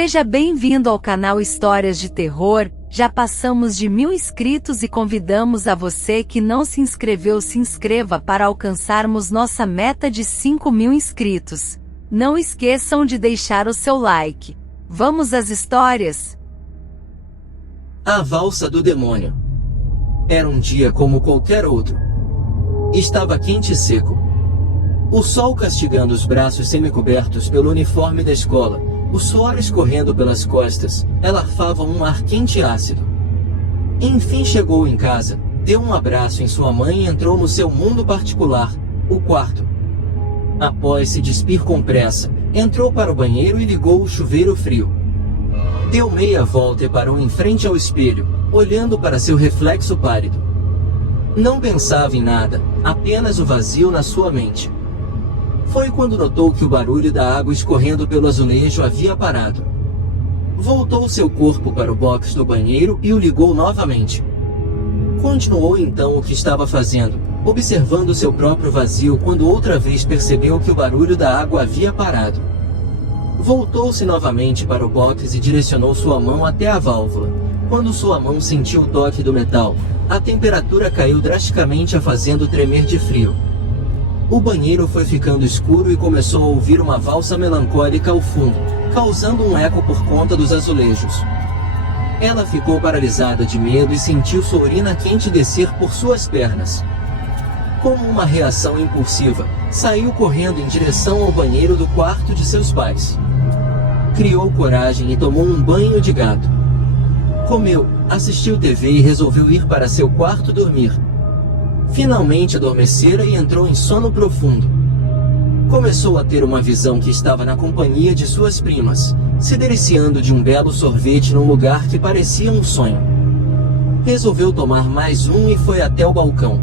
Seja bem-vindo ao canal Histórias de Terror. Já passamos de 1000 inscritos e convidamos a você que não se inscreveu, se inscreva para alcançarmos nossa meta de 5000 inscritos. Não esqueçam de deixar o seu like. Vamos às histórias? A Valsa do Demônio. Era um dia como qualquer outro. Estava quente e seco. O sol castigando os braços semicobertos pelo uniforme da escola, o suor escorrendo pelas costas, ela arfava um ar quente e ácido. Enfim chegou em casa, deu um abraço em sua mãe e entrou no seu mundo particular, o quarto. Após se despir com pressa, entrou para o banheiro e ligou o chuveiro frio. Deu meia volta e parou em frente ao espelho, olhando para seu reflexo pálido. Não pensava em nada, apenas o vazio na sua mente. Foi quando notou que o barulho da água escorrendo pelo azulejo havia parado. Voltou seu corpo para o box do banheiro e o ligou novamente. Continuou então o que estava fazendo, observando seu próprio vazio quando outra vez percebeu que o barulho da água havia parado. Voltou-se novamente para o box e direcionou sua mão até a válvula. Quando sua mão sentiu o toque do metal, a temperatura caiu drasticamente, a fazendo tremer de frio. O banheiro foi ficando escuro e começou a ouvir uma valsa melancólica ao fundo, causando um eco por conta dos azulejos. Ela ficou paralisada de medo e sentiu sua urina quente descer por suas pernas. Como uma reação impulsiva, saiu correndo em direção ao banheiro do quarto de seus pais. Criou coragem e tomou um banho de gato. Comeu, assistiu TV e resolveu ir para seu quarto dormir. Finalmente adormecera e entrou em sono profundo. Começou a ter uma visão que estava na companhia de suas primas, se deliciando de um belo sorvete num lugar que parecia um sonho. Resolveu tomar mais um e foi até o balcão.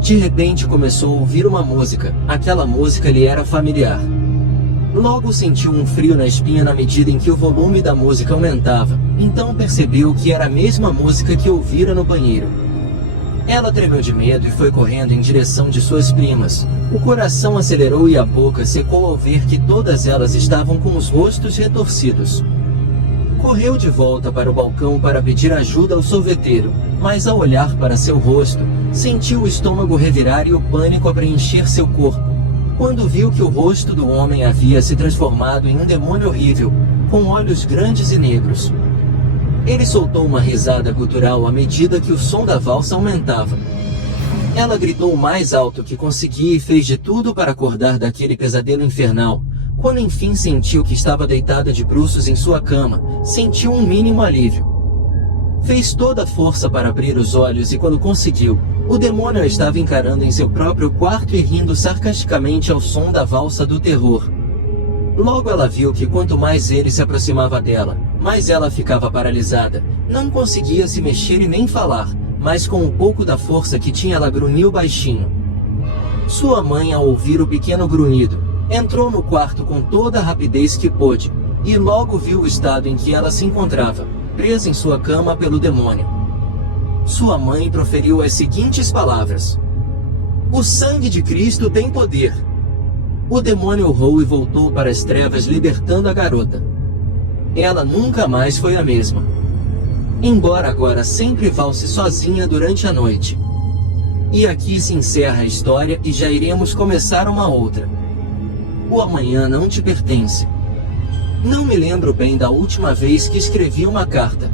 De repente começou a ouvir uma música, aquela música lhe era familiar. Logo sentiu um frio na espinha na medida em que o volume da música aumentava, então percebeu que era a mesma música que ouvira no banheiro. Ela tremeu de medo e foi correndo em direção de suas primas. O coração acelerou e a boca secou ao ver que todas elas estavam com os rostos retorcidos. Correu de volta para o balcão para pedir ajuda ao sorveteiro, mas ao olhar para seu rosto, sentiu o estômago revirar e o pânico a preencher seu corpo, quando viu que o rosto do homem havia se transformado em um demônio horrível, com olhos grandes e negros. Ele soltou uma risada gutural à medida que o som da valsa aumentava. Ela gritou o mais alto que conseguia e fez de tudo para acordar daquele pesadelo infernal. Quando enfim sentiu que estava deitada de bruços em sua cama, sentiu um mínimo alívio. Fez toda a força para abrir os olhos e quando conseguiu, o demônio a estava encarando em seu próprio quarto e rindo sarcasticamente ao som da valsa do terror. Logo ela viu que quanto mais ele se aproximava dela, mais ela ficava paralisada, não conseguia se mexer e nem falar, mas com um pouco da força que tinha ela grunhiu baixinho. Sua mãe, ao ouvir o pequeno grunhido, entrou no quarto com toda a rapidez que pôde, e logo viu o estado em que ela se encontrava, presa em sua cama pelo demônio. Sua mãe proferiu as seguintes palavras: "O sangue de Cristo tem poder." O demônio urrou e voltou para as trevas, libertando a garota. Ela nunca mais foi a mesma. Embora agora sempre valse sozinha durante a noite. E aqui se encerra a história e já iremos começar uma outra. O amanhã não te pertence. Não me lembro bem da última vez que escrevi uma carta.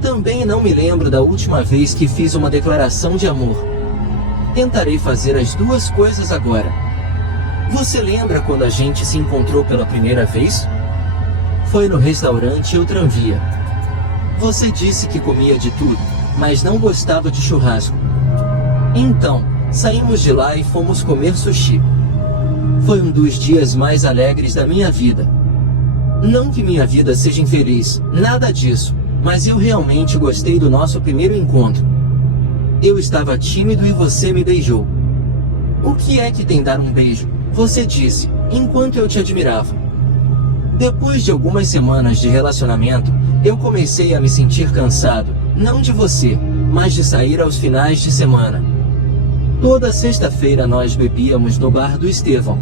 Também não me lembro da última vez que fiz uma declaração de amor. Tentarei fazer as duas coisas agora. Você lembra quando a gente se encontrou pela primeira vez? Foi no restaurante Eutranvia. Você disse que comia de tudo, mas não gostava de churrasco. Então, saímos de lá e fomos comer sushi. Foi um dos dias mais alegres da minha vida. Não que minha vida seja infeliz, nada disso, mas eu realmente gostei do nosso primeiro encontro. Eu estava tímido e você me beijou. O que é que tem dar um beijo? Você disse, enquanto eu te admirava. Depois de algumas semanas de relacionamento, eu comecei a me sentir cansado, não de você, mas de sair aos finais de semana. Toda sexta-feira nós bebíamos no bar do Estevão.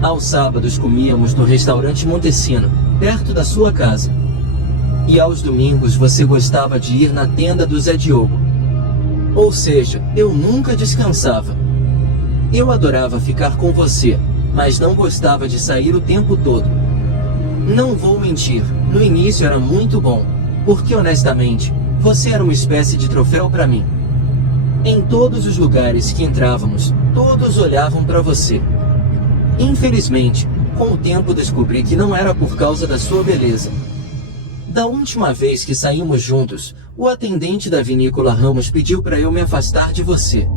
Aos sábados comíamos no restaurante Montesino. perto da sua casa. E aos domingos você gostava de ir na tenda do Zé Diogo. Ou seja, eu nunca descansava. Eu adorava ficar com você, mas não gostava de sair o tempo todo. Não vou mentir, no início era muito bom, porque honestamente, você era uma espécie de troféu para mim. Em todos os lugares que entrávamos, todos olhavam para você. Infelizmente, com o tempo descobri que não era por causa da sua beleza. Da última vez que saímos juntos, o atendente da vinícola Ramos pediu para eu me afastar de você.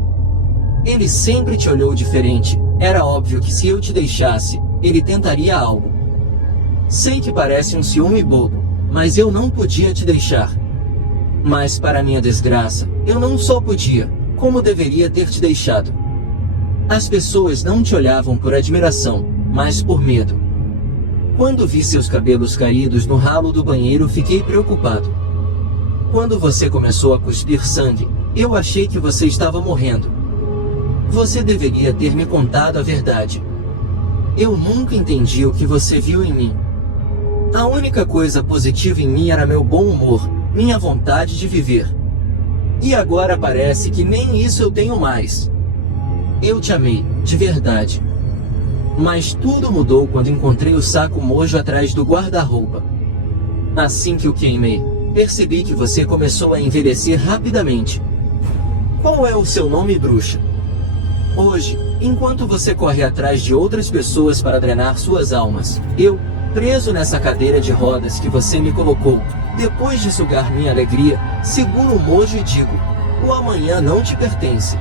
Ele sempre te olhou diferente, era óbvio que se eu te deixasse, ele tentaria algo. Sei que parece um ciúme bobo, mas eu não podia te deixar. Mas para minha desgraça, eu não só podia, como deveria ter te deixado. As pessoas não te olhavam por admiração, mas por medo. Quando vi seus cabelos caídos no ralo do banheiro, fiquei preocupado. Quando você começou a cuspir sangue, eu achei que você estava morrendo. Você deveria ter me contado a verdade. Eu nunca entendi o que você viu em mim. A única coisa positiva em mim era meu bom humor, minha vontade de viver. E agora parece que nem isso eu tenho mais. Eu te amei, de verdade. Mas tudo mudou quando encontrei o saco mojo atrás do guarda-roupa. Assim que o queimei, percebi que você começou a envelhecer rapidamente. Qual é o seu nome, bruxa? Hoje, enquanto você corre atrás de outras pessoas para drenar suas almas, eu, preso nessa cadeira de rodas que você me colocou, depois de sugar minha alegria, seguro o mojo e digo: o amanhã não te pertence.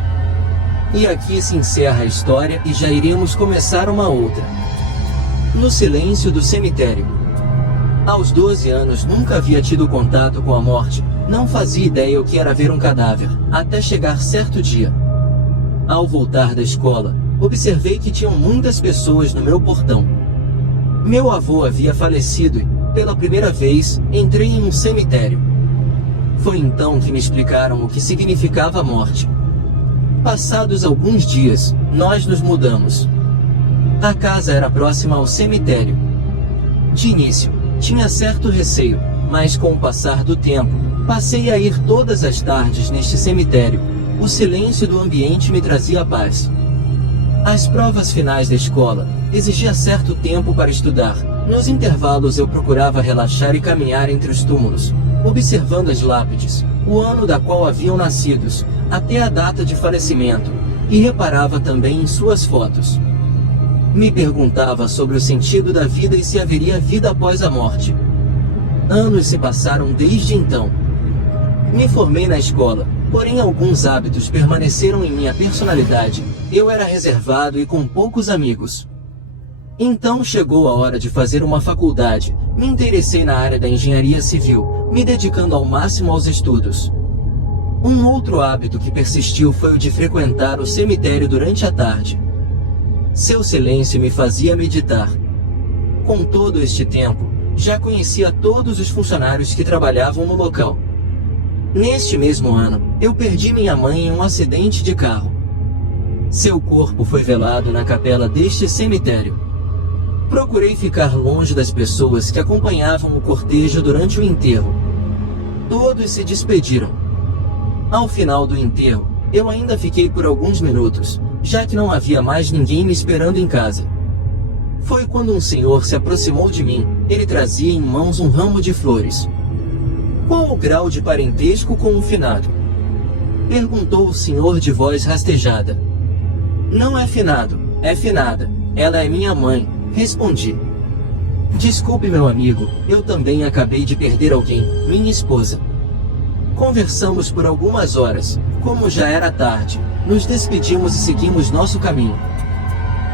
E aqui se encerra a história e já iremos começar uma outra. No silêncio do cemitério. Aos 12 anos nunca havia tido contato com a morte, não fazia ideia o que era ver um cadáver, até chegar certo dia. Ao voltar da escola, observei que tinham muitas pessoas no meu portão. Meu avô havia falecido e, pela primeira vez, entrei em um cemitério. Foi então que me explicaram o que significava a morte. Passados alguns dias, nós nos mudamos. A casa era próxima ao cemitério. De início, tinha certo receio, mas com o passar do tempo, passei a ir todas as tardes neste cemitério. O silêncio do ambiente me trazia paz. As provas finais da escola exigia certo tempo para estudar. Nos intervalos eu procurava relaxar e caminhar entre os túmulos, observando as lápides, o ano da qual haviam nascidos, até a data de falecimento, e reparava também em suas fotos. Me perguntava sobre o sentido da vida e se haveria vida após a morte. Anos se passaram desde então. Me formei na escola, porém alguns hábitos permaneceram em minha personalidade. Eu era reservado e com poucos amigos. Então chegou a hora de fazer uma faculdade. Me interessei na área da engenharia civil, me dedicando ao máximo aos estudos. Um outro hábito que persistiu foi o de frequentar o cemitério durante a tarde. Seu silêncio me fazia meditar. Com todo este tempo, já conhecia todos os funcionários que trabalhavam no local. Neste mesmo ano, eu perdi minha mãe em um acidente de carro. Seu corpo foi velado na capela deste cemitério. Procurei ficar longe das pessoas que acompanhavam o cortejo durante o enterro. Todos se despediram. Ao final do enterro, eu ainda fiquei por alguns minutos, já que não havia mais ninguém me esperando em casa. Foi quando um senhor se aproximou de mim. Ele trazia em mãos um ramo de flores. Qual o grau de parentesco com o finado? Perguntou o senhor de voz rastejada. Não é finado, é finada. Ela é minha mãe, respondi. Desculpe, meu amigo, eu também acabei de perder alguém, minha esposa. Conversamos por algumas horas. Como já era tarde, nos despedimos e seguimos nosso caminho.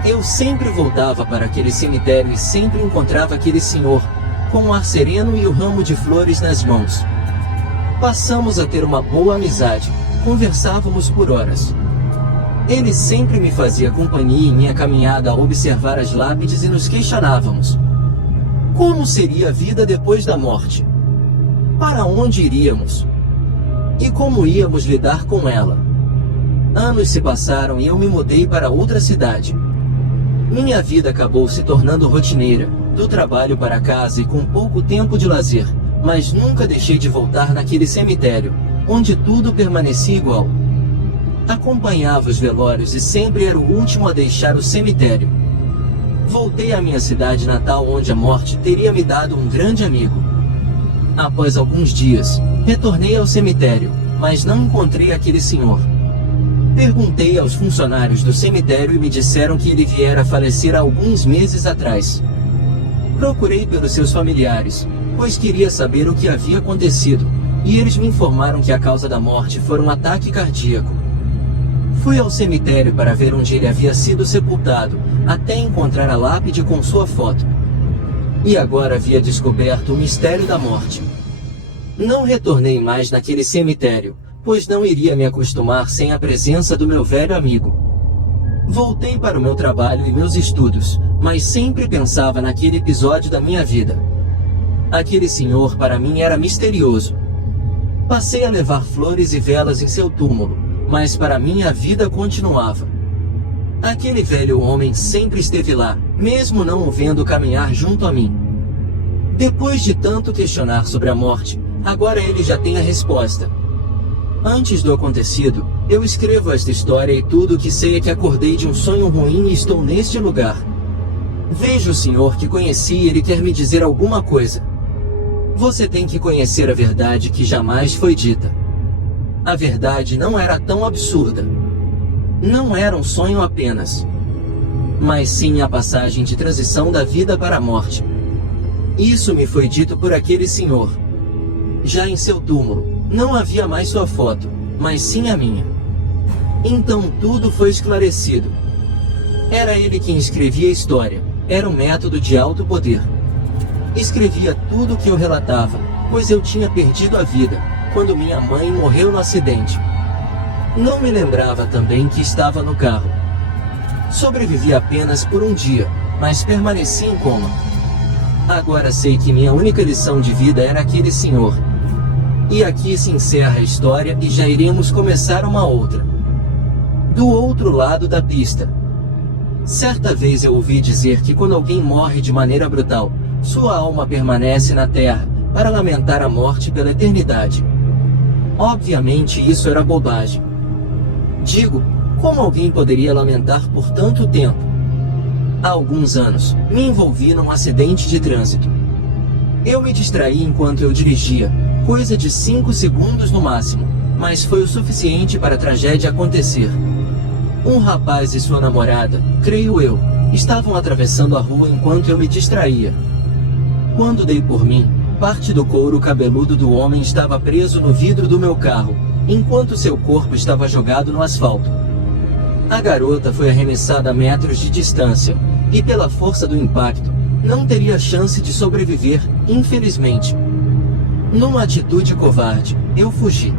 Eu sempre voltava para aquele cemitério e sempre encontrava aquele senhor, com o ar sereno e o ramo de flores nas mãos. Passamos a ter uma boa amizade, conversávamos por horas. Ele sempre me fazia companhia em minha caminhada a observar as lápides e nos questionávamos. Como seria a vida depois da morte? Para onde iríamos? E como íamos lidar com ela? Anos se passaram e eu me mudei para outra cidade. Minha vida acabou se tornando rotineira. do trabalho para casa e com pouco tempo de lazer, mas nunca deixei de voltar naquele cemitério, onde tudo permanecia igual. Acompanhava os velórios e sempre era o último a deixar o cemitério. Voltei à minha cidade natal, onde a morte teria me dado um grande amigo. Após alguns dias, retornei ao cemitério, mas não encontrei aquele senhor. Perguntei aos funcionários do cemitério e me disseram que ele viera a falecer há alguns meses atrás. Procurei pelos seus familiares, pois queria saber o que havia acontecido, e eles me informaram que a causa da morte foi um ataque cardíaco. Fui ao cemitério para ver onde ele havia sido sepultado, até encontrar a lápide com sua foto. E agora havia descoberto o mistério da morte. Não retornei mais naquele cemitério, pois não iria me acostumar sem a presença do meu velho amigo. Voltei para o meu trabalho e meus estudos, mas sempre pensava naquele episódio da minha vida. Aquele senhor para mim era misterioso. Passei a levar flores e velas em seu túmulo, mas para mim a vida continuava. Aquele velho homem sempre esteve lá, mesmo não o vendo caminhar junto a mim. Depois de tanto questionar sobre a morte, agora ele já tem a resposta. Antes do acontecido, eu escrevo esta história e tudo o que sei é que acordei de um sonho ruim e estou neste lugar. Vejo o senhor que conheci e ele quer me dizer alguma coisa. Você tem que conhecer a verdade que jamais foi dita. A verdade não era tão absurda. Não era um sonho apenas, mas sim a passagem de transição da vida para a morte. Isso me foi dito por aquele senhor. Já em seu túmulo, não havia mais sua foto, mas sim a minha. Então tudo foi esclarecido. Era ele quem escrevia a história, era um método de alto poder. Escrevia tudo o que eu relatava, pois eu tinha perdido a vida, quando minha mãe morreu no acidente. Não me lembrava também que estava no carro. Sobrevivi apenas por um dia, mas permaneci em coma. Agora sei que minha única lição de vida era aquele senhor. E aqui se encerra a história e já iremos começar uma outra. Do outro lado da pista. Certa vez eu ouvi dizer que quando alguém morre de maneira brutal, sua alma permanece na terra, para lamentar a morte pela eternidade. Obviamente isso era bobagem. Digo, como alguém poderia lamentar por tanto tempo? Há alguns anos, me envolvi num acidente de trânsito. Eu me distraí enquanto eu dirigia, coisa de 5 segundos no máximo, mas foi o suficiente para a tragédia acontecer. Um rapaz e sua namorada, creio eu, estavam atravessando a rua enquanto eu me distraía. Quando dei por mim, parte do couro cabeludo do homem estava preso no vidro do meu carro, enquanto seu corpo estava jogado no asfalto. A garota foi arremessada a metros de distância, e pela força do impacto, não teria chance de sobreviver, infelizmente. Numa atitude covarde, eu fugi.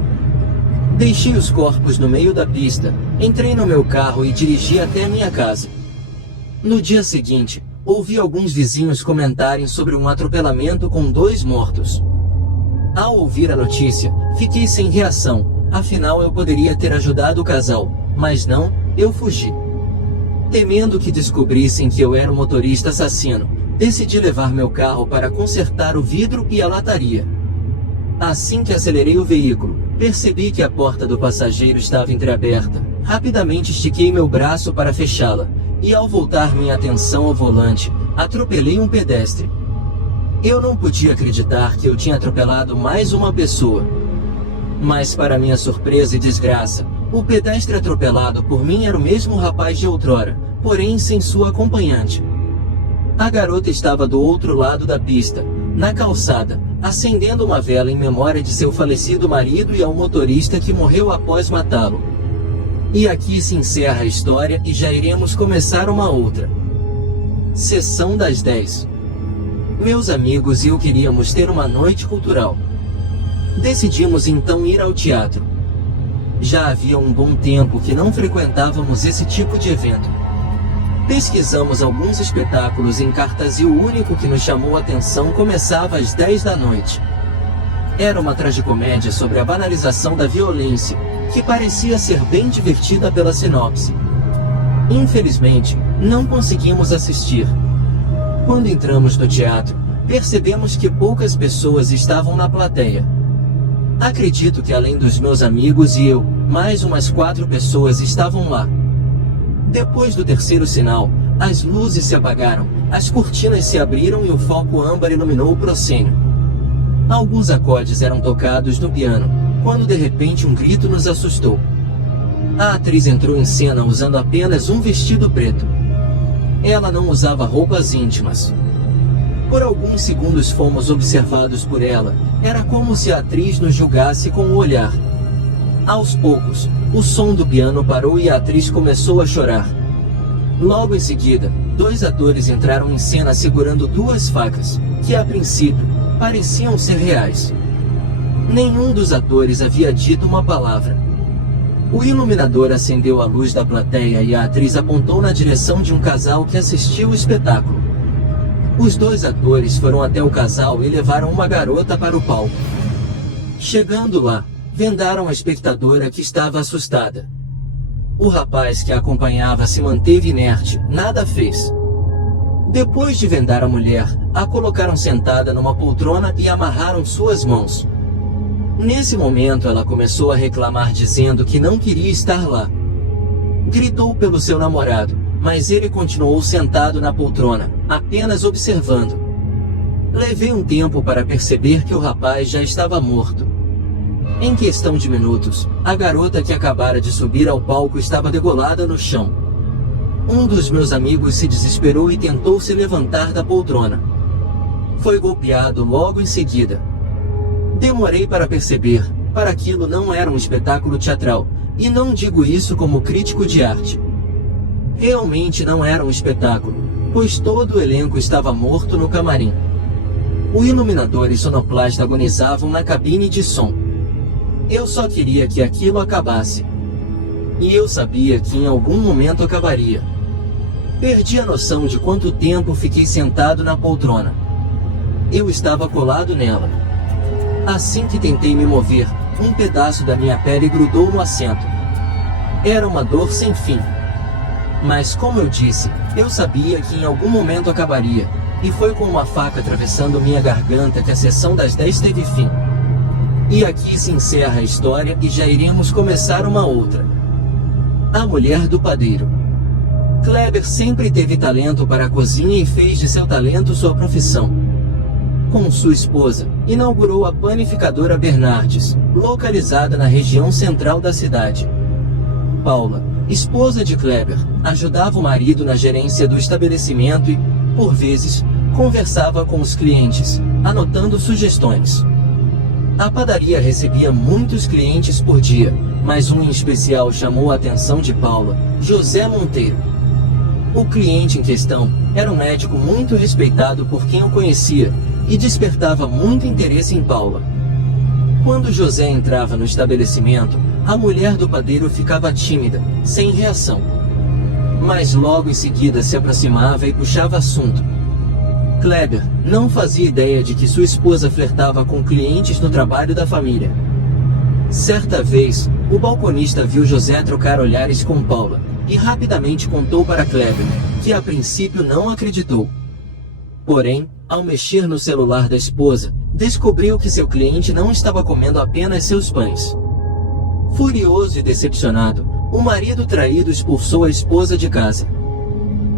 Deixei os corpos no meio da pista, entrei no meu carro e dirigi até minha casa. No dia seguinte, ouvi alguns vizinhos comentarem sobre um atropelamento com 2 mortos. Ao ouvir a notícia, fiquei sem reação, afinal eu poderia ter ajudado o casal, mas não, eu fugi. Temendo que descobrissem que eu era um motorista assassino, decidi levar meu carro para consertar o vidro e a lataria. Assim que acelerei o veículo, percebi que a porta do passageiro estava entreaberta. Rapidamente estiquei meu braço para fechá-la, e ao voltar minha atenção ao volante, atropelei um pedestre. Eu não podia acreditar que eu tinha atropelado mais uma pessoa. Mas para minha surpresa e desgraça, o pedestre atropelado por mim era o mesmo rapaz de outrora, porém sem sua acompanhante. A garota estava do outro lado da pista, na calçada, acendendo uma vela em memória de seu falecido marido e ao motorista que morreu após matá-lo. E aqui se encerra a história e já iremos começar uma outra. Sessão das 10. Meus amigos e eu queríamos ter uma noite cultural. Decidimos então ir ao teatro. Já havia um bom tempo que não frequentávamos esse tipo de evento. Pesquisamos alguns espetáculos em cartaz e o único que nos chamou a atenção começava às 10 da noite. Era uma tragicomédia sobre a banalização da violência, que parecia ser bem divertida pela sinopse. Infelizmente, não conseguimos assistir. Quando entramos no teatro, percebemos que poucas pessoas estavam na plateia. Acredito que além dos meus amigos e eu, mais umas 4 pessoas estavam lá. Depois do terceiro sinal, as luzes se apagaram, as cortinas se abriram e o foco âmbar iluminou o proscênio. Alguns acordes eram tocados no piano, quando de repente um grito nos assustou. A atriz entrou em cena usando apenas um vestido preto. Ela não usava roupas íntimas. Por alguns segundos fomos observados por ela, era como se a atriz nos julgasse com o olhar. Aos poucos, o som do piano parou e a atriz começou a chorar. Logo em seguida, 2 atores entraram em cena segurando 2 facas, que a princípio, pareciam ser reais. Nenhum dos atores havia dito uma palavra. O iluminador acendeu a luz da plateia e a atriz apontou na direção de um casal que assistia o espetáculo. Os 2 atores foram até o casal e levaram uma garota para o palco. Chegando lá, vendaram a espectadora que estava assustada. O rapaz que a acompanhava se manteve inerte, nada fez. Depois de vendar a mulher, a colocaram sentada numa poltrona e amarraram suas mãos. Nesse momento ela começou a reclamar dizendo que não queria estar lá. Gritou pelo seu namorado, mas ele continuou sentado na poltrona, apenas observando. Levei um tempo para perceber que o rapaz já estava morto. Em questão de minutos, a garota que acabara de subir ao palco estava degolada no chão. Um dos meus amigos se desesperou e tentou se levantar da poltrona. Foi golpeado logo em seguida. Demorei para perceber, para aquilo não era um espetáculo teatral, e não digo isso como crítico de arte. Realmente não era um espetáculo, pois todo o elenco estava morto no camarim. O iluminador e sonoplasta agonizavam na cabine de som. Eu só queria que aquilo acabasse. E eu sabia que em algum momento acabaria. Perdi a noção de quanto tempo fiquei sentado na poltrona. Eu estava colado nela. Assim que tentei me mover, um pedaço da minha pele grudou no assento. Era uma dor sem fim. Mas como eu disse, eu sabia que em algum momento acabaria, e foi com uma faca atravessando minha garganta que a sessão das 10 teve fim. E aqui se encerra a história e já iremos começar uma outra. A mulher do padeiro. Kleber sempre teve talento para a cozinha e fez de seu talento sua profissão. Com sua esposa, inaugurou a panificadora Bernardes, localizada na região central da cidade. Paula, esposa de Kleber, ajudava o marido na gerência do estabelecimento e, por vezes, conversava com os clientes, anotando sugestões. A padaria recebia muitos clientes por dia, mas um em especial chamou a atenção de Paula, José Monteiro. O cliente em questão era um médico muito respeitado por quem o conhecia e despertava muito interesse em Paula. Quando José entrava no estabelecimento, a mulher do padeiro ficava tímida, sem reação. Mas logo em seguida se aproximava e puxava assunto. Kleber não fazia ideia de que sua esposa flertava com clientes no trabalho da família. Certa vez, o balconista viu José trocar olhares com Paula, e rapidamente contou para Kleber, que a princípio não acreditou. Porém, ao mexer no celular da esposa, descobriu que seu cliente não estava comendo apenas seus pães. Furioso e decepcionado, o marido traído expulsou a esposa de casa.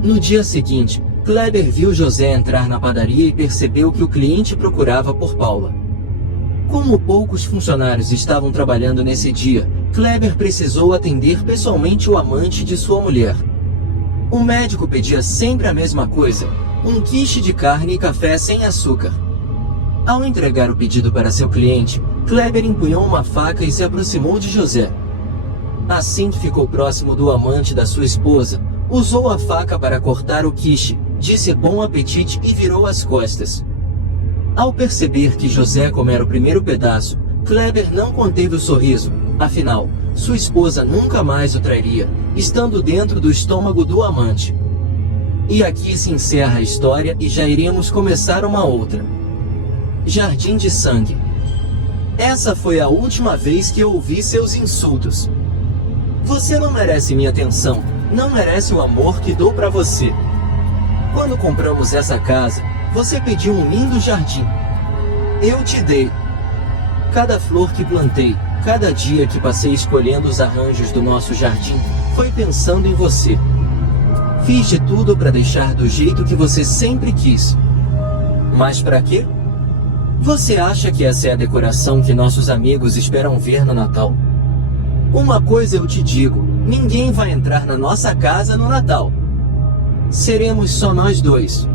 No dia seguinte, Kleber viu José entrar na padaria e percebeu que o cliente procurava por Paula. Como poucos funcionários estavam trabalhando nesse dia, Kleber precisou atender pessoalmente o amante de sua mulher. O médico pedia sempre a mesma coisa, um quiche de carne e café sem açúcar. Ao entregar o pedido para seu cliente, Kleber empunhou uma faca e se aproximou de José. Assim que ficou próximo do amante da sua esposa, usou a faca para cortar o quiche, disse bom apetite e virou as costas. Ao perceber que José comera o primeiro pedaço, Kleber não conteve o sorriso, afinal, sua esposa nunca mais o trairia, estando dentro do estômago do amante. E aqui se encerra a história e já iremos começar uma outra. Jardim de Sangue. Essa foi a última vez que eu ouvi seus insultos. Você não merece minha atenção, não merece o amor que dou pra você. Quando compramos essa casa, você pediu um lindo jardim. Eu te dei. Cada flor que plantei, cada dia que passei escolhendo os arranjos do nosso jardim, foi pensando em você. Fiz de tudo para deixar do jeito que você sempre quis. Mas para quê? Você acha que essa é a decoração que nossos amigos esperam ver no Natal? Uma coisa eu te digo, ninguém vai entrar na nossa casa no Natal. Seremos só nós dois.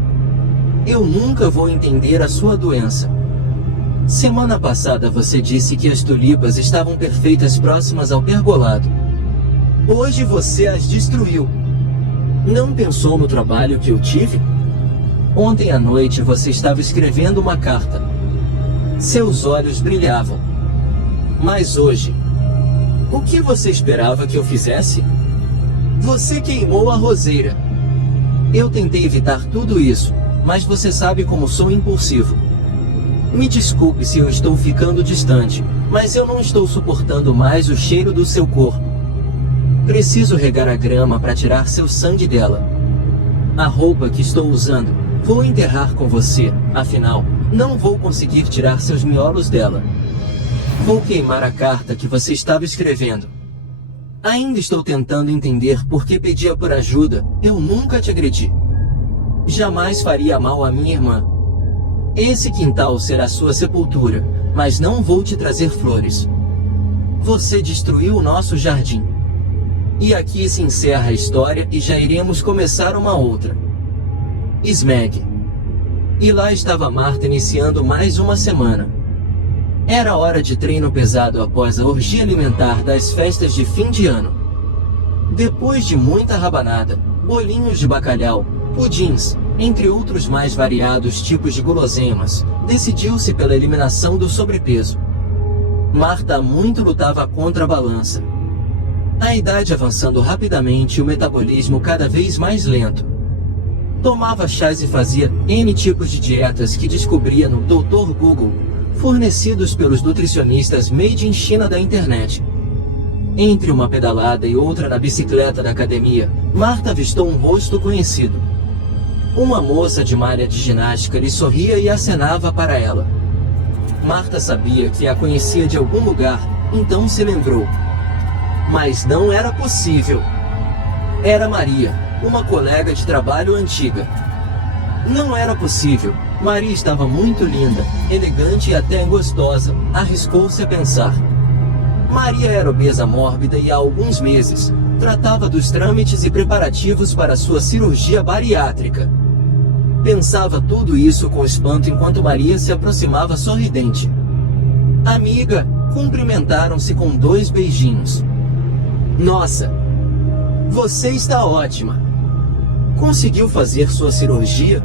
Eu nunca vou entender a sua doença. Semana passada você disse que as tulipas estavam perfeitas próximas ao pergolado. Hoje você as destruiu. Não pensou no trabalho que eu tive? Ontem à noite você estava escrevendo uma carta. Seus olhos brilhavam. Mas hoje, o que você esperava que eu fizesse? Você queimou a roseira. Eu tentei evitar tudo isso, mas você sabe como sou impulsivo. Me desculpe se eu estou ficando distante, mas eu não estou suportando mais o cheiro do seu corpo. Preciso regar a grama para tirar seu sangue dela. A roupa que estou usando, vou enterrar com você, afinal, não vou conseguir tirar seus miolos dela. Vou queimar a carta que você estava escrevendo. Ainda estou tentando entender por que pedia por ajuda, eu nunca te agredi. Jamais faria mal à minha irmã. Esse quintal será sua sepultura, mas não vou te trazer flores. Você destruiu o nosso jardim. E aqui se encerra a história e já iremos começar uma outra. Smeg. E lá estava Marta iniciando mais uma semana. Era hora de treino pesado após a orgia alimentar das festas de fim de ano. Depois de muita rabanada, bolinhos de bacalhau, pudins, entre outros mais variados tipos de guloseimas, decidiu-se pela eliminação do sobrepeso. Marta muito lutava contra a balança. A idade avançando rapidamente e o metabolismo cada vez mais lento. Tomava chás e fazia N tipos de dietas que descobria no Dr. Google, fornecidos pelos nutricionistas made in China da internet. Entre uma pedalada e outra na bicicleta da academia, Marta avistou um rosto conhecido. Uma moça de malha de ginástica lhe sorria e acenava para ela. Marta sabia que a conhecia de algum lugar, então se lembrou. Mas não era possível. Era Maria, uma colega de trabalho antiga. Não era possível. Maria estava muito linda, elegante e até gostosa, arriscou-se a pensar. Maria era obesa mórbida e há alguns meses tratava dos trâmites e preparativos para sua cirurgia bariátrica. Pensava tudo isso com espanto enquanto Maria se aproximava sorridente. Amiga, cumprimentaram-se com 2 beijinhos. Nossa, você está ótima. Conseguiu fazer sua cirurgia?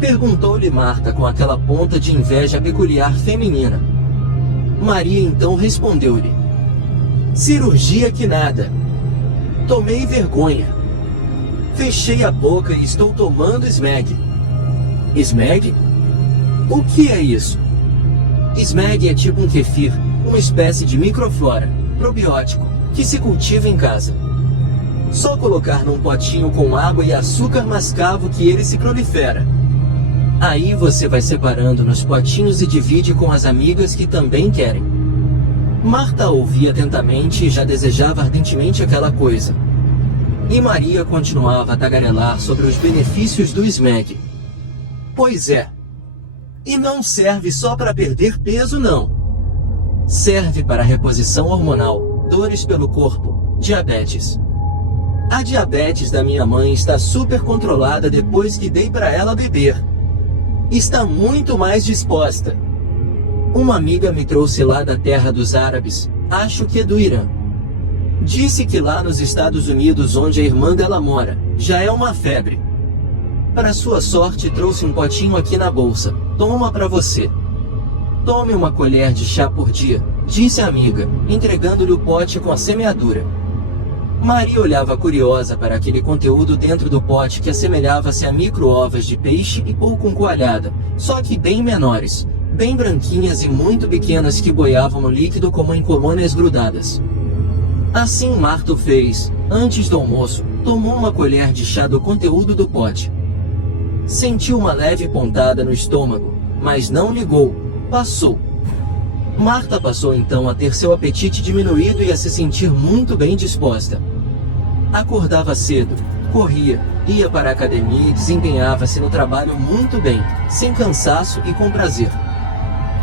Perguntou-lhe Marta com aquela ponta de inveja peculiar feminina. Maria então respondeu-lhe. Cirurgia que nada. Tomei vergonha. Fechei a boca e estou tomando Smeg. Smeg? O que é isso? Smeg é tipo um kefir, uma espécie de microflora, probiótico, que se cultiva em casa. Só colocar num potinho com água e açúcar mascavo que ele se prolifera. Aí você vai separando nos potinhos e divide com as amigas que também querem. Marta ouvia atentamente e já desejava ardentemente aquela coisa. E Maria continuava a tagarelar sobre os benefícios do Smeg. Pois é. E não serve só para perder peso não. Serve para reposição hormonal, dores pelo corpo, diabetes. A diabetes da minha mãe está super controlada depois que dei para ela beber. Está muito mais disposta. Uma amiga me trouxe lá da terra dos árabes, acho que é do Irã. Disse que lá nos Estados Unidos, onde a irmã dela mora, já é uma febre. Para sua sorte, trouxe um potinho aqui na bolsa. Toma para você. Tome uma colher de chá por dia, disse a amiga, entregando-lhe o pote com a semeadura. Maria olhava curiosa para aquele conteúdo dentro do pote que assemelhava-se a micro-ovas de peixe e pouco coalhada, só que bem menores, bem branquinhas e muito pequenas que boiavam no líquido como em colônias grudadas. Assim Marta fez, antes do almoço, tomou uma colher de chá do conteúdo do pote. Sentiu uma leve pontada no estômago, mas não ligou, passou. Marta passou então a ter seu apetite diminuído e a se sentir muito bem disposta. Acordava cedo, corria, ia para a academia e desempenhava-se no trabalho muito bem, sem cansaço e com prazer.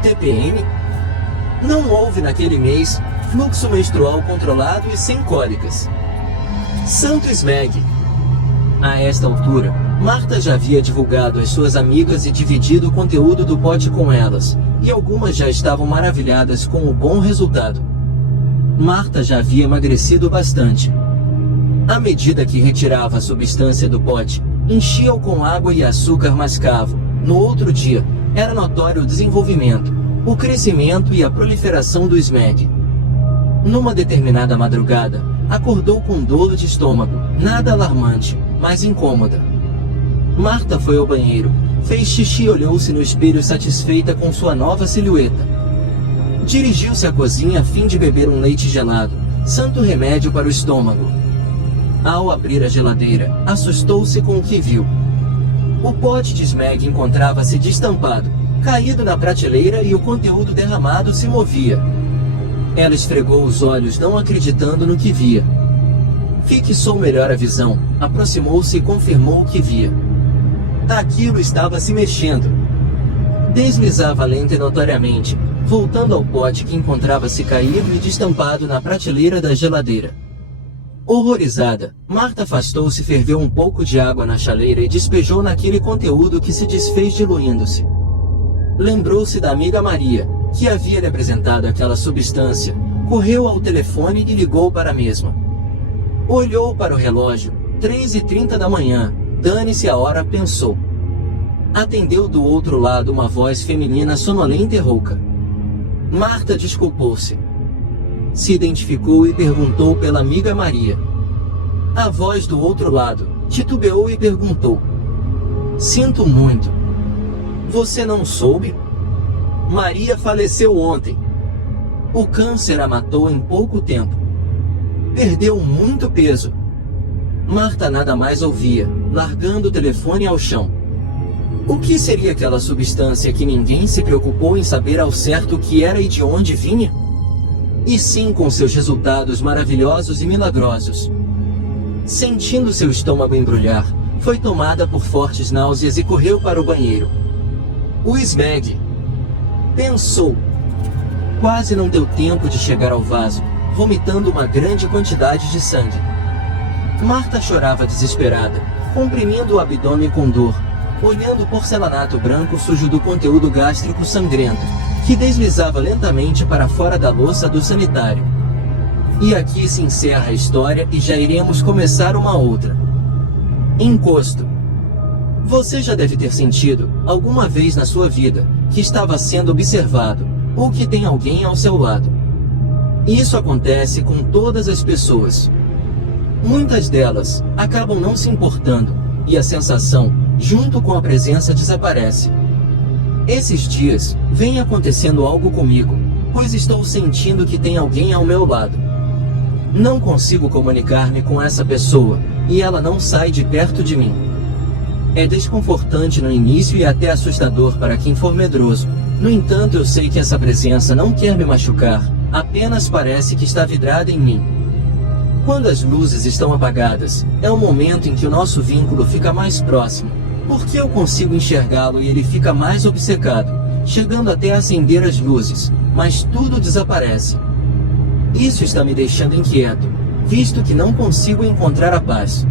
TPM? Não houve naquele mês fluxo menstrual controlado e sem cólicas. Santo Smeg! A esta altura, Marta já havia divulgado às suas amigas e dividido o conteúdo do pote com elas, e algumas já estavam maravilhadas com o bom resultado. Marta já havia emagrecido bastante. À medida que retirava a substância do pote, enchia-o com água e açúcar mascavo. No outro dia, era notório o desenvolvimento, o crescimento e a proliferação do Smeg. Numa determinada madrugada, acordou com dor de estômago, nada alarmante, mas incômoda. Marta foi ao banheiro, fez xixi e olhou-se no espelho satisfeita com sua nova silhueta. Dirigiu-se à cozinha a fim de beber um leite gelado, santo remédio para o estômago. Ao abrir a geladeira, assustou-se com o que viu. O pote de Smeg encontrava-se destampado, caído na prateleira e o conteúdo derramado se movia. Ela esfregou os olhos, não acreditando no que via. Fixou melhor a visão, aproximou-se e confirmou o que via. Aquilo estava se mexendo. Deslizava lenta e notoriamente, voltando ao pote que encontrava-se caído e destampado na prateleira da geladeira. Horrorizada, Marta afastou-se, ferveu um pouco de água na chaleira e despejou naquele conteúdo que se desfez diluindo-se. Lembrou-se da amiga Maria, que havia lhe apresentado aquela substância, correu ao telefone e ligou para a mesma. Olhou para o relógio, 3h30 da manhã, dane-se a hora, pensou. Atendeu do outro lado uma voz feminina sonolenta e rouca. Marta desculpou-se. Se identificou e perguntou pela amiga Maria. A voz do outro lado titubeou e perguntou. Sinto muito. Você não soube? Maria faleceu ontem. O câncer a matou em pouco tempo. Perdeu muito peso. Marta nada mais ouvia, largando o telefone ao chão. O que seria aquela substância que ninguém se preocupou em saber ao certo o que era e de onde vinha? E sim com seus resultados maravilhosos e milagrosos. Sentindo seu estômago embrulhar, foi tomada por fortes náuseas e correu para o banheiro. O Smeg! Pensou. Quase não deu tempo de chegar ao vaso, vomitando uma grande quantidade de sangue. Marta chorava desesperada, comprimindo o abdômen com dor, olhando o porcelanato branco sujo do conteúdo gástrico sangrento, que deslizava lentamente para fora da louça do sanitário. E aqui se encerra a história e já iremos começar uma outra. Encosto. Você já deve ter sentido, alguma vez na sua vida, que estava sendo observado, ou que tem alguém ao seu lado. Isso acontece com todas as pessoas. Muitas delas acabam não se importando, e a sensação, junto com a presença, desaparece. Esses dias, vem acontecendo algo comigo, pois estou sentindo que tem alguém ao meu lado. Não consigo comunicar-me com essa pessoa, e ela não sai de perto de mim. É desconfortante no início e até assustador para quem for medroso. No entanto, eu sei que essa presença não quer me machucar, apenas parece que está vidrada em mim. Quando as luzes estão apagadas, é o momento em que o nosso vínculo fica mais próximo, porque eu consigo enxergá-lo e ele fica mais obcecado, chegando até a acender as luzes, mas tudo desaparece. Isso está me deixando inquieto, visto que não consigo encontrar a paz.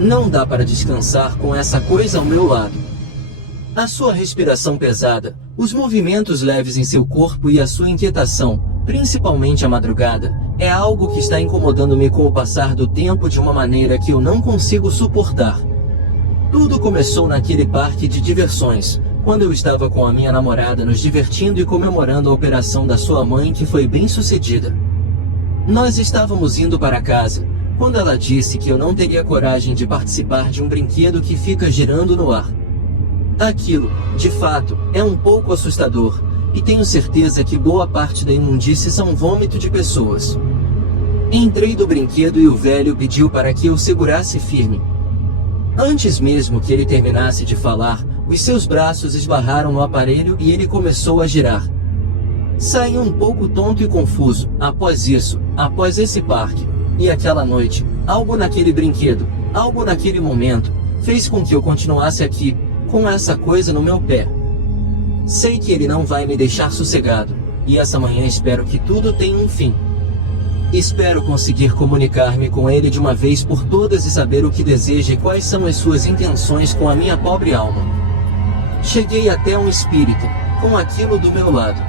Não dá para descansar com essa coisa ao meu lado. A sua respiração pesada, os movimentos leves em seu corpo e a sua inquietação, principalmente à madrugada, é algo que está incomodando-me com o passar do tempo de uma maneira que eu não consigo suportar. Tudo começou naquele parque de diversões, quando eu estava com a minha namorada nos divertindo e comemorando a operação da sua mãe, que foi bem sucedida. Nós estávamos indo para casa, quando ela disse que eu não teria coragem de participar de um brinquedo que fica girando no ar. Aquilo, de fato, é um pouco assustador, e tenho certeza que boa parte da imundície são vômito de pessoas. Entrei do brinquedo e o velho pediu para que eu segurasse firme. Antes mesmo que ele terminasse de falar, os seus braços esbarraram no aparelho e ele começou a girar. Saí um pouco tonto e confuso, após esse parque, e aquela noite, algo naquele brinquedo, algo naquele momento, fez com que eu continuasse aqui, com essa coisa no meu pé. Sei que ele não vai me deixar sossegado, e essa manhã espero que tudo tenha um fim. Espero conseguir comunicar-me com ele de uma vez por todas e saber o que deseja e quais são as suas intenções com a minha pobre alma. Cheguei até um espírito, com aquilo do meu lado.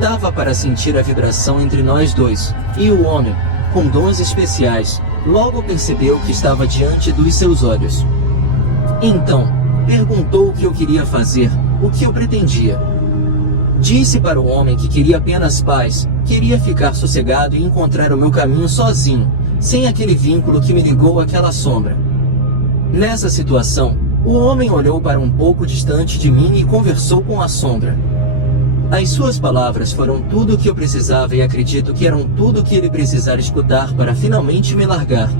Dava para sentir a vibração entre nós dois, e o homem, com dons especiais, logo percebeu que estava diante dos seus olhos. Então, perguntou o que eu queria fazer, o que eu pretendia. Disse para o homem que queria apenas paz, queria ficar sossegado e encontrar o meu caminho sozinho, sem aquele vínculo que me ligou àquela sombra. Nessa situação, o homem olhou para um pouco distante de mim e conversou com a sombra. As suas palavras foram tudo o que eu precisava e acredito que eram tudo o que ele precisara escutar para finalmente me largar.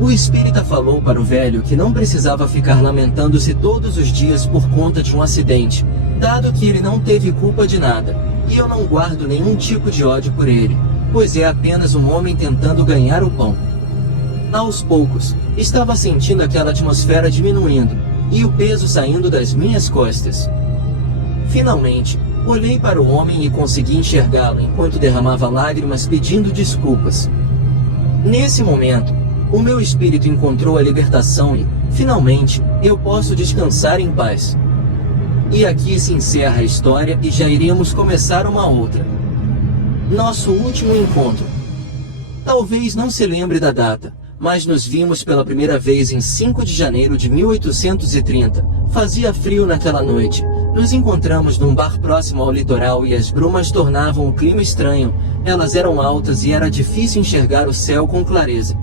O espírita falou para o velho que não precisava ficar lamentando-se todos os dias por conta de um acidente, dado que ele não teve culpa de nada, e eu não guardo nenhum tipo de ódio por ele, pois é apenas um homem tentando ganhar o pão. Aos poucos, estava sentindo aquela atmosfera diminuindo, e o peso saindo das minhas costas. Finalmente, olhei para o homem e consegui enxergá-lo enquanto derramava lágrimas pedindo desculpas. Nesse momento, o meu espírito encontrou a libertação e, finalmente, eu posso descansar em paz. E aqui se encerra a história e já iremos começar uma outra. Nosso último encontro. Talvez não se lembre da data, mas nos vimos pela primeira vez em 5 de janeiro de 1830. Fazia frio naquela noite. Nos encontramos num bar próximo ao litoral e as brumas tornavam o clima estranho. Elas eram altas e era difícil enxergar o céu com clareza.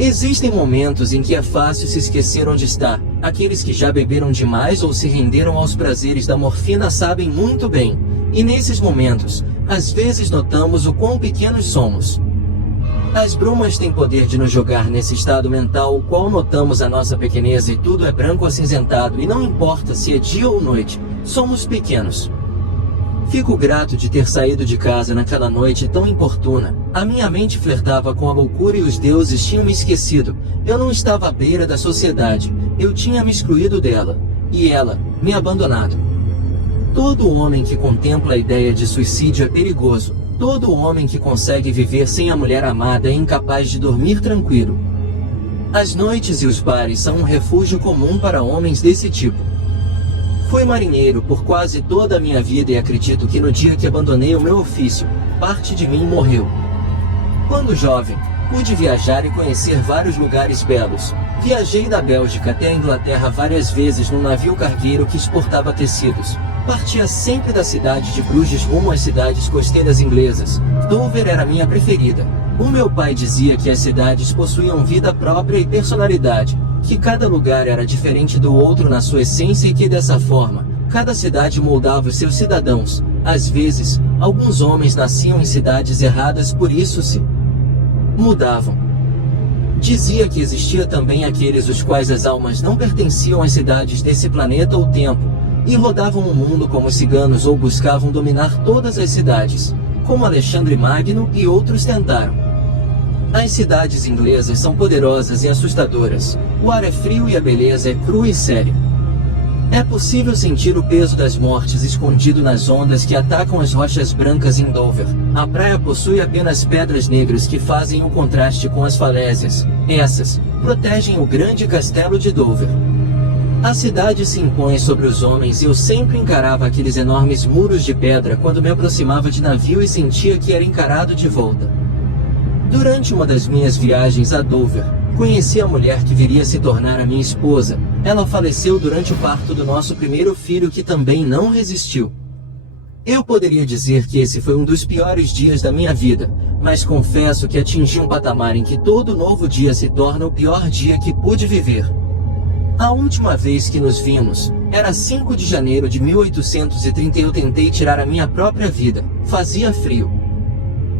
Existem momentos em que é fácil se esquecer onde está. Aqueles que já beberam demais ou se renderam aos prazeres da morfina sabem muito bem. E nesses momentos, às vezes notamos o quão pequenos somos. As brumas têm poder de nos jogar nesse estado mental o qual notamos a nossa pequenez e tudo é branco acinzentado e não importa se é dia ou noite, somos pequenos. Fico grato de ter saído de casa naquela noite tão importuna. A minha mente flertava com a loucura e os deuses tinham me esquecido. Eu não estava à beira da sociedade, eu tinha me excluído dela, e ela, me abandonado. Todo homem que contempla a ideia de suicídio é perigoso. Todo homem que consegue viver sem a mulher amada é incapaz de dormir tranquilo. As noites e os bares são um refúgio comum para homens desse tipo. Fui marinheiro por quase toda a minha vida e acredito que no dia que abandonei o meu ofício, parte de mim morreu. Quando jovem, pude viajar e conhecer vários lugares belos. Viajei da Bélgica até a Inglaterra várias vezes num navio cargueiro que exportava tecidos. Partia sempre da cidade de Bruges rumo às cidades costeiras inglesas. Dover era minha preferida. O meu pai dizia que as cidades possuíam vida própria e personalidade, que cada lugar era diferente do outro na sua essência e que dessa forma, cada cidade moldava os seus cidadãos. Às vezes, alguns homens nasciam em cidades erradas, por isso se mudavam. Dizia que existia também aqueles os quais as almas não pertenciam às cidades desse planeta ou tempo, e rodavam o mundo como ciganos ou buscavam dominar todas as cidades, como Alexandre Magno e outros tentaram. As cidades inglesas são poderosas e assustadoras, o ar é frio e a beleza é crua e séria. É possível sentir o peso das mortes escondido nas ondas que atacam as rochas brancas em Dover. A praia possui apenas pedras negras que fazem o contraste com as falésias. Essas protegem o grande castelo de Dover. A cidade se impõe sobre os homens e eu sempre encarava aqueles enormes muros de pedra quando me aproximava de navio e sentia que era encarado de volta. Durante uma das minhas viagens a Dover, conheci a mulher que viria a se tornar a minha esposa. Ela faleceu durante o parto do nosso primeiro filho, que também não resistiu. Eu poderia dizer que esse foi um dos piores dias da minha vida, mas confesso que atingi um patamar em que todo novo dia se torna o pior dia que pude viver. A última vez que nos vimos, era 5 de janeiro de 1830 e eu tentei tirar a minha própria vida. Fazia frio.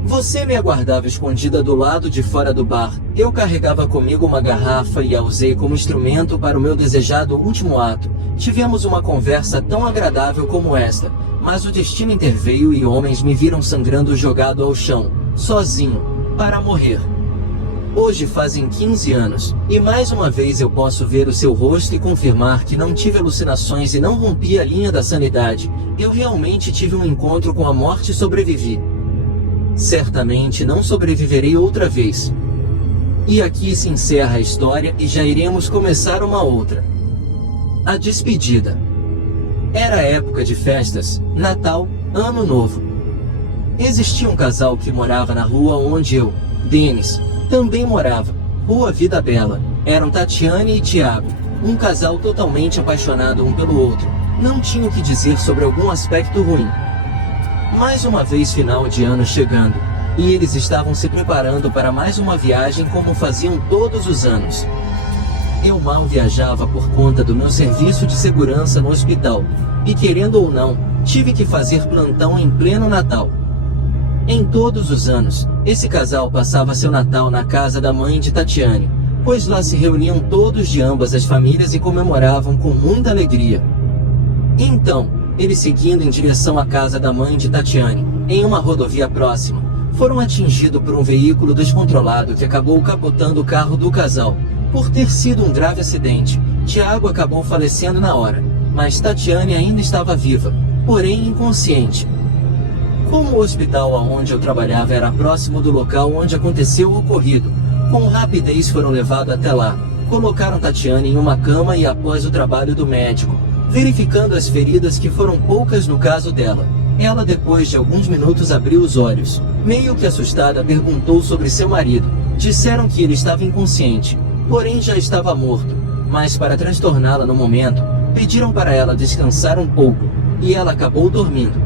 Você me aguardava escondida do lado de fora do bar. Eu carregava comigo uma garrafa e a usei como instrumento para o meu desejado último ato. Tivemos uma conversa tão agradável como esta, mas o destino interveio e homens me viram sangrando jogado ao chão, sozinho, para morrer. Hoje fazem 15 anos, e mais uma vez eu posso ver o seu rosto e confirmar que não tive alucinações e não rompi a linha da sanidade. Eu realmente tive um encontro com a morte e sobrevivi. Certamente não sobreviverei outra vez. E aqui se encerra a história e já iremos começar uma outra. A despedida. Era época de festas, Natal, Ano Novo. Existia um casal que morava na rua onde eu, Denis, também morava, Rua Vida Bela. Eram Tatiane e Tiago, um casal totalmente apaixonado um pelo outro. Não tinha o que dizer sobre algum aspecto ruim. Mais uma vez final de ano chegando, e eles estavam se preparando para mais uma viagem como faziam todos os anos. Eu mal viajava por conta do meu serviço de segurança no hospital, e querendo ou não, tive que fazer plantão em pleno Natal. Em todos os anos, esse casal passava seu Natal na casa da mãe de Tatiane, pois lá se reuniam todos de ambas as famílias e comemoravam com muita alegria. Então, eles seguindo em direção à casa da mãe de Tatiane, em uma rodovia próxima, foram atingidos por um veículo descontrolado que acabou capotando o carro do casal. Por ter sido um grave acidente, Tiago acabou falecendo na hora, mas Tatiane ainda estava viva, porém inconsciente. Como o hospital onde eu trabalhava era próximo do local onde aconteceu o ocorrido, com rapidez foram levados até lá, colocaram Tatiane em uma cama e após o trabalho do médico, verificando as feridas que foram poucas no caso dela, ela depois de alguns minutos abriu os olhos, meio que assustada perguntou sobre seu marido, disseram que ele estava inconsciente, porém já estava morto, mas para transtorná-la no momento, pediram para ela descansar um pouco, e ela acabou dormindo.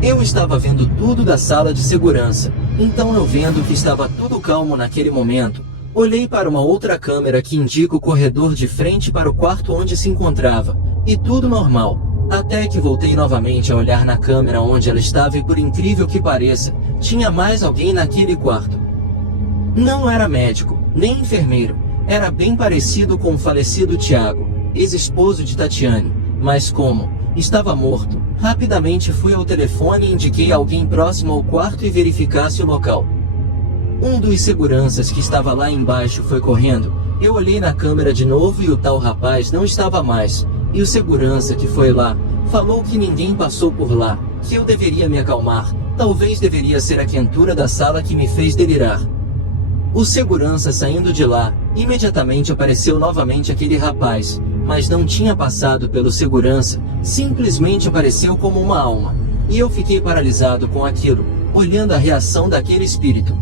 Eu estava vendo tudo da sala de segurança, então eu vendo que estava tudo calmo naquele momento, olhei para uma outra câmera que indica o corredor de frente para o quarto onde se encontrava, e tudo normal, até que voltei novamente a olhar na câmera onde ela estava e por incrível que pareça, tinha mais alguém naquele quarto. Não era médico, nem enfermeiro, era bem parecido com o falecido Tiago, ex-esposo de Tatiane, mas como estava morto, rapidamente fui ao telefone e indiquei alguém próximo ao quarto e verificasse o local. Um dos seguranças que estava lá embaixo foi correndo, eu olhei na câmera de novo e o tal rapaz não estava mais, e o segurança que foi lá, falou que ninguém passou por lá, que eu deveria me acalmar, talvez deveria ser a quentura da sala que me fez delirar. O segurança saindo de lá, imediatamente apareceu novamente aquele rapaz, mas não tinha passado pelo segurança, simplesmente apareceu como uma alma, e eu fiquei paralisado com aquilo, olhando a reação daquele espírito.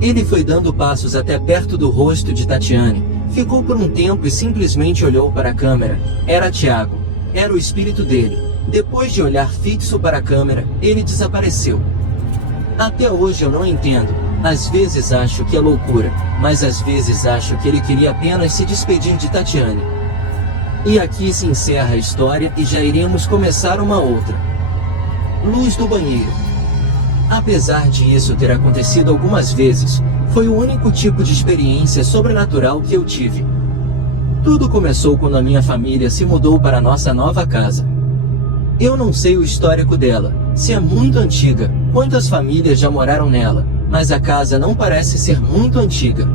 Ele foi dando passos até perto do rosto de Tatiane, ficou por um tempo e simplesmente olhou para a câmera, era Tiago, era o espírito dele, depois de olhar fixo para a câmera, ele desapareceu. Até hoje eu não entendo, às vezes acho que é loucura, mas às vezes acho que ele queria apenas se despedir de Tatiane. E aqui se encerra a história e já iremos começar uma outra. Luz do banheiro. Apesar de isso ter acontecido algumas vezes, foi o único tipo de experiência sobrenatural que eu tive. Tudo começou quando a minha família se mudou para a nossa nova casa. Eu não sei o histórico dela, se é muito antiga, quantas famílias já moraram nela, mas a casa não parece ser muito antiga.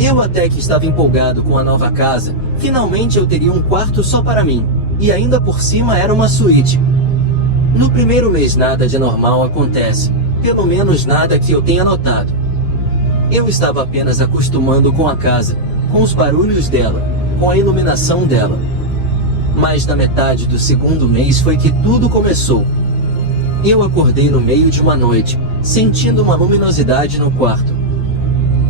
Eu até que estava empolgado com a nova casa, finalmente eu teria um quarto só para mim, e ainda por cima era uma suíte. No primeiro mês nada de normal acontece, pelo menos nada que eu tenha notado. Eu estava apenas acostumando com a casa, com os barulhos dela, com a iluminação dela. Mas na metade do segundo mês foi que tudo começou. Eu acordei no meio de uma noite, sentindo uma luminosidade no quarto.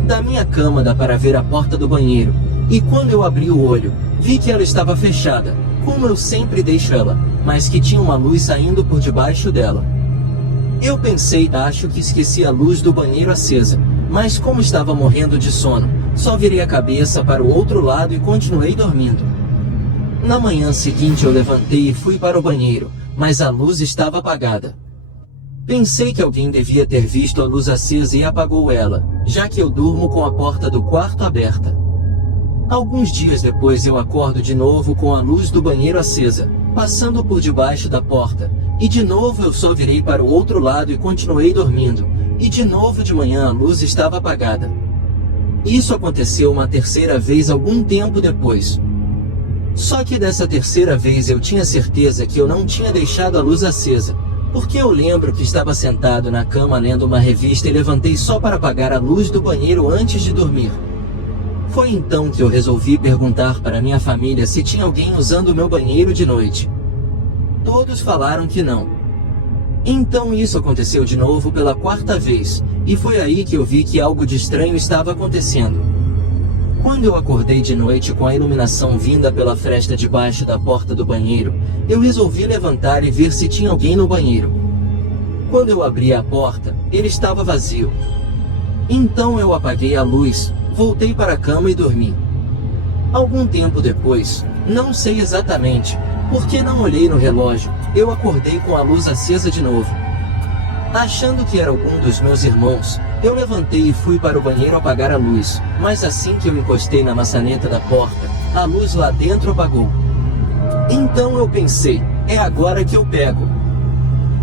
Da minha cama dá para ver a porta do banheiro, e quando eu abri o olho, vi que ela estava fechada, como eu sempre deixo ela, mas que tinha uma luz saindo por debaixo dela. Eu pensei, acho que esqueci a luz do banheiro acesa, mas como estava morrendo de sono, só virei a cabeça para o outro lado e continuei dormindo. Na manhã seguinte eu levantei e fui para o banheiro, mas a luz estava apagada. Pensei que alguém devia ter visto a luz acesa e apagou ela, já que eu durmo com a porta do quarto aberta. Alguns dias depois eu acordo de novo com a luz do banheiro acesa, passando por debaixo da porta, e de novo eu só virei para o outro lado e continuei dormindo, e de novo de manhã a luz estava apagada. Isso aconteceu uma terceira vez algum tempo depois. Só que dessa terceira vez eu tinha certeza que eu não tinha deixado a luz acesa, porque eu lembro que estava sentado na cama lendo uma revista e levantei só para apagar a luz do banheiro antes de dormir. Foi então que eu resolvi perguntar para minha família se tinha alguém usando o meu banheiro de noite. Todos falaram que não. Então isso aconteceu de novo pela quarta vez, e foi aí que eu vi que algo de estranho estava acontecendo. Quando eu acordei de noite com a iluminação vinda pela fresta debaixo da porta do banheiro, eu resolvi levantar e ver se tinha alguém no banheiro. Quando eu abri a porta, ele estava vazio. Então eu apaguei a luz, voltei para a cama e dormi. Algum tempo depois, não sei exatamente, porque não olhei no relógio, eu acordei com a luz acesa de novo. Achando que era algum dos meus irmãos, eu levantei e fui para o banheiro apagar a luz, mas assim que eu encostei na maçaneta da porta, a luz lá dentro apagou. Então eu pensei, é agora que eu pego.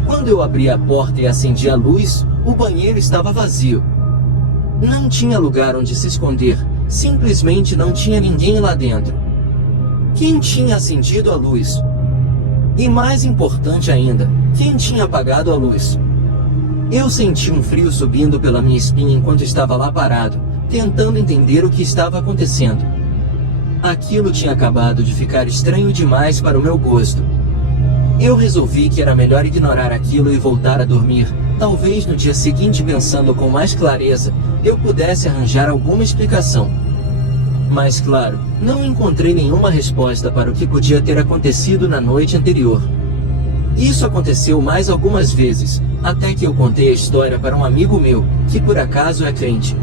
Quando eu abri a porta e acendi a luz, o banheiro estava vazio. Não tinha lugar onde se esconder, simplesmente não tinha ninguém lá dentro. Quem tinha acendido a luz? E mais importante ainda, quem tinha apagado a luz? Eu senti um frio subindo pela minha espinha enquanto estava lá parado, tentando entender o que estava acontecendo. Aquilo tinha acabado de ficar estranho demais para o meu gosto. Eu resolvi que era melhor ignorar aquilo e voltar a dormir. Talvez no dia seguinte, pensando com mais clareza, eu pudesse arranjar alguma explicação. Mas claro, não encontrei nenhuma resposta para o que podia ter acontecido na noite anterior. Isso aconteceu mais algumas vezes, até que eu contei a história para um amigo meu, que por acaso é crente.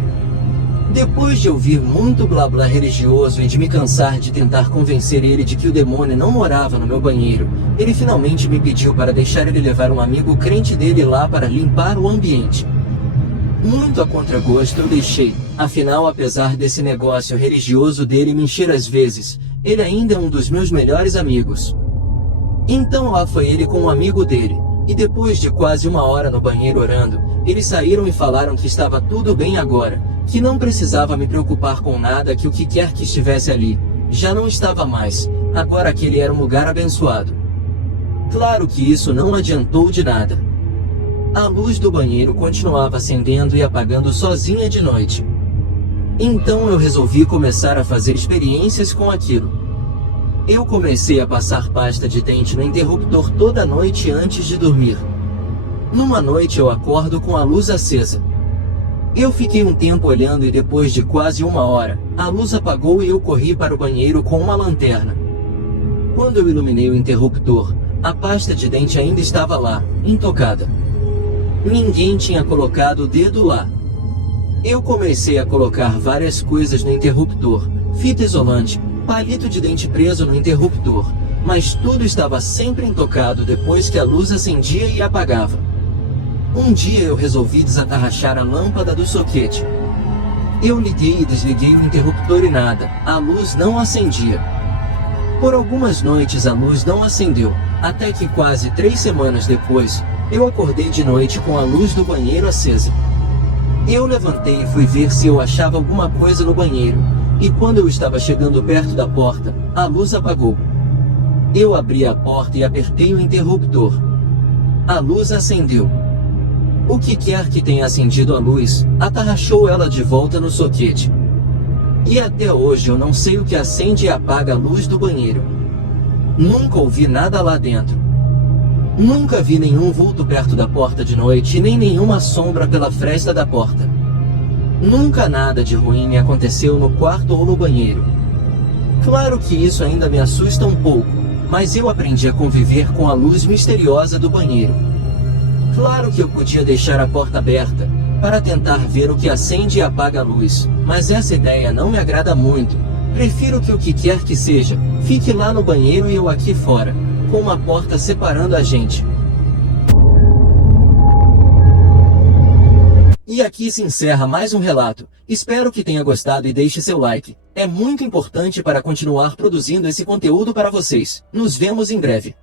Depois de ouvir muito blá blá religioso e de me cansar de tentar convencer ele de que o demônio não morava no meu banheiro, ele finalmente me pediu para deixar ele levar um amigo crente dele lá para limpar o ambiente. Muito a contragosto eu deixei, afinal apesar desse negócio religioso dele me encher às vezes, ele ainda é um dos meus melhores amigos. Então lá foi ele com um amigo dele, e depois de quase uma hora no banheiro orando, eles saíram e falaram que estava tudo bem agora, que não precisava me preocupar com nada, que o que quer que estivesse ali, já não estava mais, agora aquele era um lugar abençoado. Claro que isso não adiantou de nada. A luz do banheiro continuava acendendo e apagando sozinha de noite. Então eu resolvi começar a fazer experiências com aquilo. Eu comecei a passar pasta de dente no interruptor toda noite antes de dormir. Numa noite eu acordo com a luz acesa. Eu fiquei um tempo olhando e depois de quase uma hora, a luz apagou e eu corri para o banheiro com uma lanterna. Quando eu iluminei o interruptor, a pasta de dente ainda estava lá, intocada. Ninguém tinha colocado o dedo lá. Eu comecei a colocar várias coisas no interruptor, fita isolante, palito de dente preso no interruptor, mas tudo estava sempre intocado depois que a luz acendia e apagava. Um dia eu resolvi desatarrachar a lâmpada do soquete. Eu liguei e desliguei o interruptor e nada, a luz não acendia. Por algumas noites a luz não acendeu, até que quase 3 semanas depois, eu acordei de noite com a luz do banheiro acesa. Eu levantei e fui ver se eu achava alguma coisa no banheiro, e quando eu estava chegando perto da porta, a luz apagou. Eu abri a porta e apertei o interruptor. A luz acendeu. O que quer que tenha acendido a luz, atarrachou ela de volta no soquete. E até hoje eu não sei o que acende e apaga a luz do banheiro. Nunca ouvi nada lá dentro. Nunca vi nenhum vulto perto da porta de noite e nem nenhuma sombra pela fresta da porta. Nunca nada de ruim me aconteceu no quarto ou no banheiro. Claro que isso ainda me assusta um pouco, mas eu aprendi a conviver com a luz misteriosa do banheiro. Claro que eu podia deixar a porta aberta, para tentar ver o que acende e apaga a luz, mas essa ideia não me agrada muito. Prefiro que o que quer que seja, fique lá no banheiro e eu aqui fora, com uma porta separando a gente. E aqui se encerra mais um relato. Espero que tenha gostado e deixe seu like. É muito importante para continuar produzindo esse conteúdo para vocês. Nos vemos em breve.